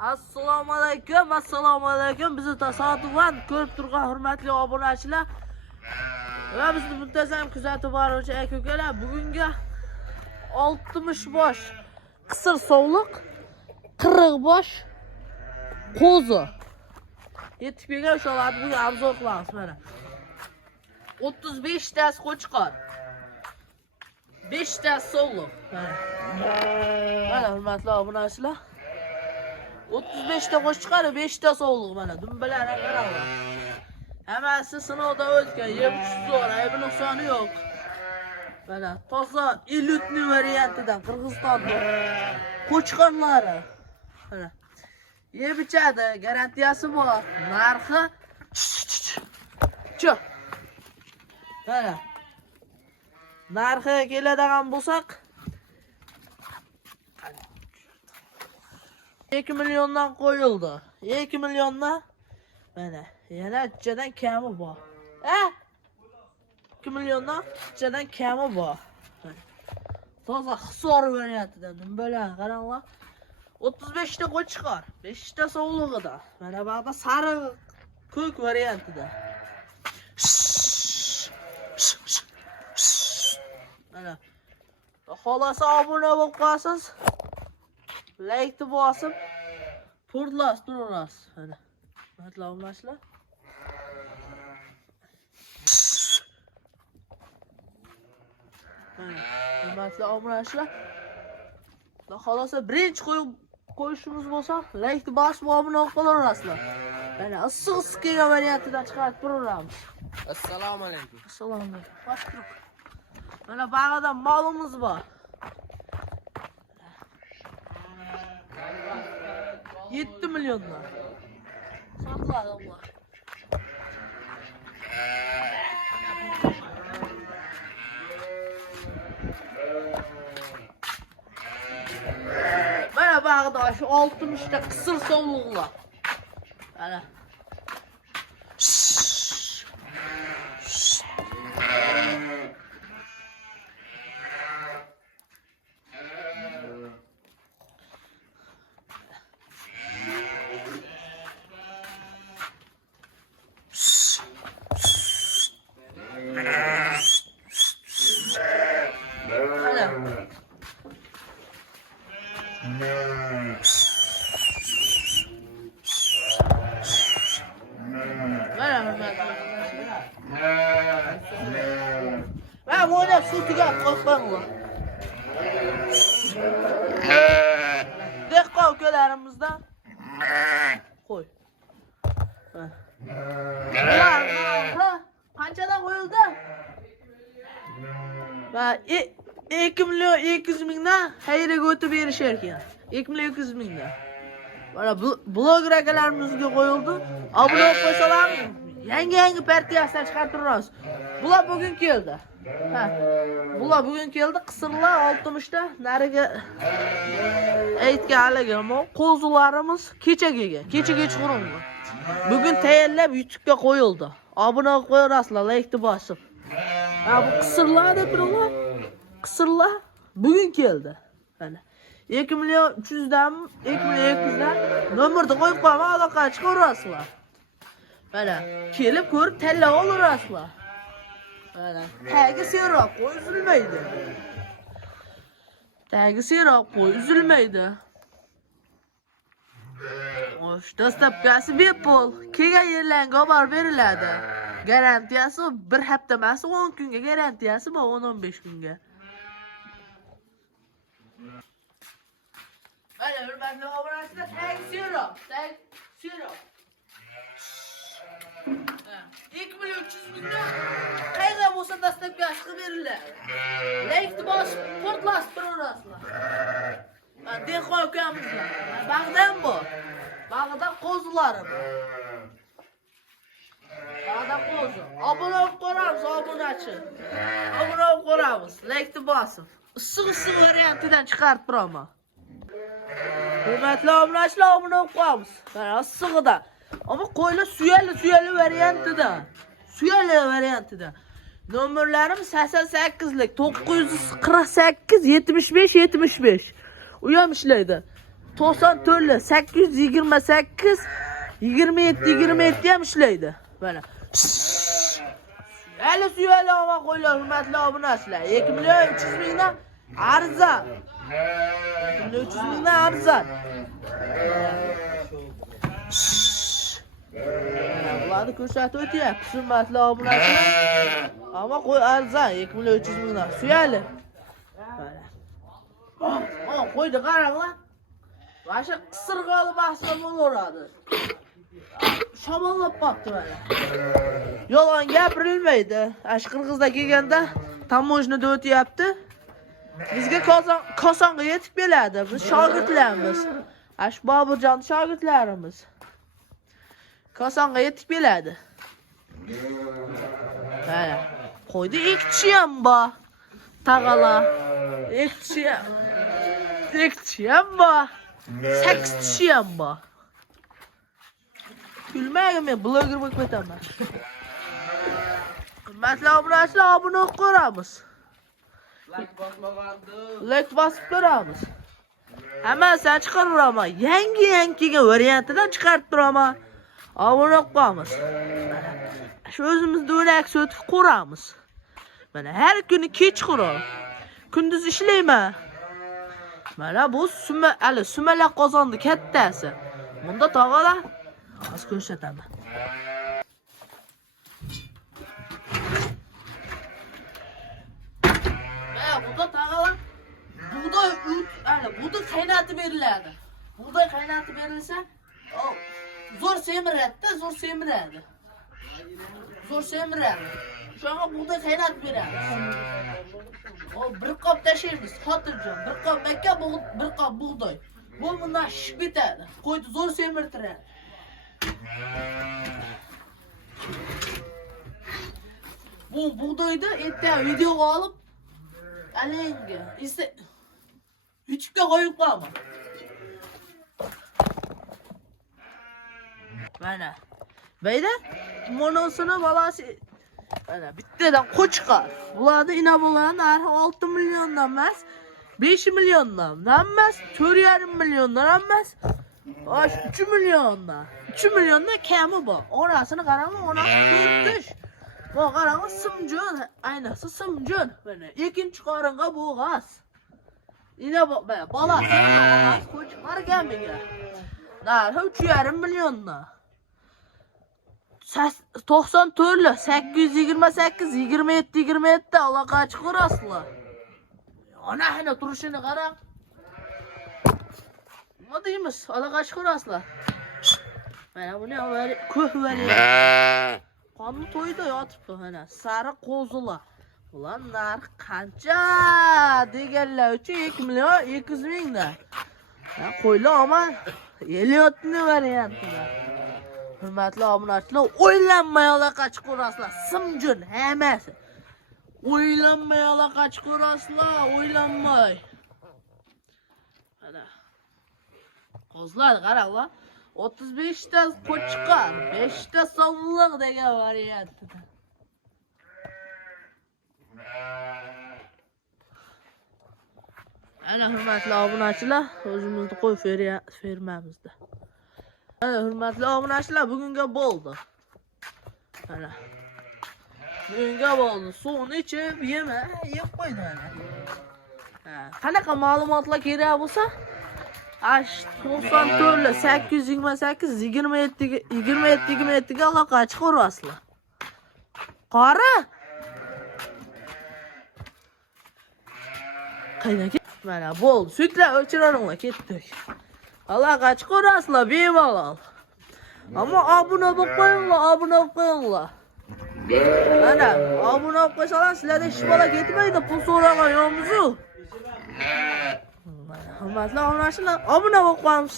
Assalomu alaykum. Bizni tasodifan ko'rib turgan hurmatli obunachilar va bizni muntazam kuzatib boruvchi aka-ukalar, bugungi 60 bosh qisir sovliq, 40 bosh qo'zi yetib kelgan o'shalarni bugun obzor qilamiz. Mana 35 tasi qo'chqor, 5 tasi sovliq. Mana hurmatli obunachilar, 35 ta qo'chqor, 5 ta sovliq. Mana dumbalarga qaranglar. Hammasi sinovdan o'tgan, yem zo'r, aybi nuqsoni yo'q. Mana toza elitni variantidan Qirg'izistonda qo'chqorlari. Mana yeb ichadi, garantiyasi bor. Narxi Cho. Mana narxi keladigan bo'lsak 2 milliondan qo'yildi. 2 milliondan mana yana ichadan kami bor. 2 milliondan ichadan kami bor. Toza hisor variantidan dumbalar qaranglar. 35 ta qo'chqor, 5 ta sovlig'ida. Mana bu yerda sariq ko'k variantida. Mana xolasa obuna bo'lib qolasiz. Like bosib, portlas turasiz. Mana matlaumlashlar. Mana matlaumlashlar. Xolasa birinchi qo'yishimiz bo'lsa, like bosib obuna qilaverasizlar. Mana issiq kelgan variantidan chiqarib turamiz. Assalomu alaykum. Assalomu alaykum. Mana bag'ada molimiz bor. 7 milyonlar. Saqladi ular. Mana bag'da shu 60 ta qisir sovliqlar. Mana Ben böyle sütüge korkmam. Dekka ülkelerimizden koy. Kançadan koyuldu? 2 milyon 200 binden hayırlı götü verişerken. 2 milyon 200 binden. Bana blogger akalarımızga koyuldu. Abone olup koysalar yangi partiyasini chiqartiramiz. Bular bugun keldi. Bular bugun keldi. Qisirlar 60 ta, nariga aytgan haligi qo'zilarimiz kecha kelgan. Kecha kechqurun. Bugun tayyorlab YouTube'ga qo'yildi. Abone olib qo'yasizlar, like bosib. Bu qisirlar deb turiblar. Qisirlar bugun keldi. Mana 2 milyon 300 dan 2 milyon 200 dan nomerni qo'yib qo'yman, aloqaga chiqaverasizlar. Mana kelib ko'rib tanlab olasizlar. Mana tagi seroq qo'y uzilmaydi. Tagi seroq qo'y uzilmaydi. Xo'sh, dastlabkasi bepul. Kelgan yerlarga olib beriladi. Garantiyasi 1 hafta emas, 10 kunga garantiyasi bor, 10-15 kunga. Mana hurmatli obunachilar, tagi seroq, tagi seroq. 2 milyon 300 binden qayda bo'lsa dastlabki aşkı verirler. Like bosib portlasib turaverasizlar. Dehqon ukamizlar. Bag'dan bu. Bag'da qo'zilari bor. Bag'da qo'zi. Obuna olib qo'ramiz, obunachi. Obuna olib qo'ramiz. Like bosib. Issiq variantidan chiqarib turaman. Hurmatli obunachilar, obuna olib qo'yamiz. Mana issig'idan. Ama qo'ylar suyali variantida. Suyali variantida. Nomerlarim 88lik 948 75 75. U ham ishlaydi. 94 828 27 ham ishlaydi. Mana. Hali suyali ama qo'ylar, hurmatli obunachilar. 2 million 300 mingdan arzon. 2 million 300 mingdan arzon. Bularni ko'rsatib o'tyapmiz, hurmatli obunachilar. Ama qo'y arzon 2 million 300 mingdan suyali. Mana. Qo'ydi qaranglar. Başa qisirg'oli bahsda bo'laveradi. Shamollab qopti mana. Yolg'on gapirilmaydi. Ash Qirg'izda kelganda tamojnada o'tyapti. Bizga Kosonga yetib keladi. Biz shogirdlarimiz. Ash Boburjon shogirdlarimiz. Kosonga yetib keladi. Mana. Qo'ydi ikkichi ham bor. Tag'ala. Ikkichi ham bor. 8 kishi ham bor. Kulmayga men bloger bo'lib ketaman. Hurmatli obunachilar, obuna bo'lib ko'ramiz. Like bosib ko'ramiz. Hammasidan chiqarib yangi kelgan variantidan chiqarib turaman. Obuna bo'lib qo'yamiz. Shu o'zimizda o'ylab o'tib ko'ramiz. Mana har kuni kechqurun kunduz ishlayman. Mana bu sumalak qozonni kattasi. Bunda tog'alar hozir ko'rsataman. Mana bunda tog'alar bug'doy qaynatib beriladi. Bug'doy qaynatib berilsa, zo'r semiradi. Shunga bug'doy qaynatib beramiz. Bir qop tashlaymiz, xotirjam. Bir qop makka, bir qop bug'doy. Bu bundan shishib ketadi. Qo'yni zo'r semirtiradi. Bu bug'doyni erta videoga olib, alenga, YouTube'ga qo'yib qo'yaman. Mana. Bayda monosini balasi mana bittadan qo'chqar. Bularda inabolarning narxi 6 milliondan emas, 5 milliondan emas, 4,5 milliondan emas, 3 milliondan. 3 milliondan kami bor. Orasini qarama, onasi 4'tish. Bu qarama simjon, aynasi simjon. Mana ikkinchi qoringa bo'g'az. Balasi qo'chqar kamiga. Narxi 3,5 milliondan. 94 828 27 aloqa chiqarasizlar. Ana turishini qarang. Nima deymiz? Aloqa chiqarasizlar. Mana buni ko'p variant. Qonni to'yda yotibdi mana. Sari qo'zilar. Ular narxi qancha deganlar uchun 2 million 200 mingdan. Qo'ylar ama Eliyotni variantida. Hurmatli obunachilar, o'ylanmay aloqa chiqarasizlar. Simjon hammasi. O'ylanmay aloqa chiqarasizlar, o'ylanmay. Mana. Qozlar qaranglar. 35 ta qo'chqar, 5 ta sovliq degan variantida. Ana hurmatli obunachilar, o'zimizni qo'y fermamizda. Ana hurmatli obunachilar, bugunga bo'ldi. Mana. Bugunga bo'ldi. Suvni ichib, yeb qo'ydi mana. Qanaqa ma'lumotlar kerak bo'lsa, 94 828 27 ga aloqa chiqarasizlar. Qori. Qaydan mana bo'ldi. Suytlar o'chiraringlar, ketdik. Aloqa chiqarasizlar bemalol. Ammo obuna bo'lib qo'yinglar, Mana, obuna bo'lib qo'ysalar, sizlarda ish bola ketmaydi, pul so'ragan yo'qmiz-ku. Hurmatli obunachilar, obuna bo'lib qo'yamiz.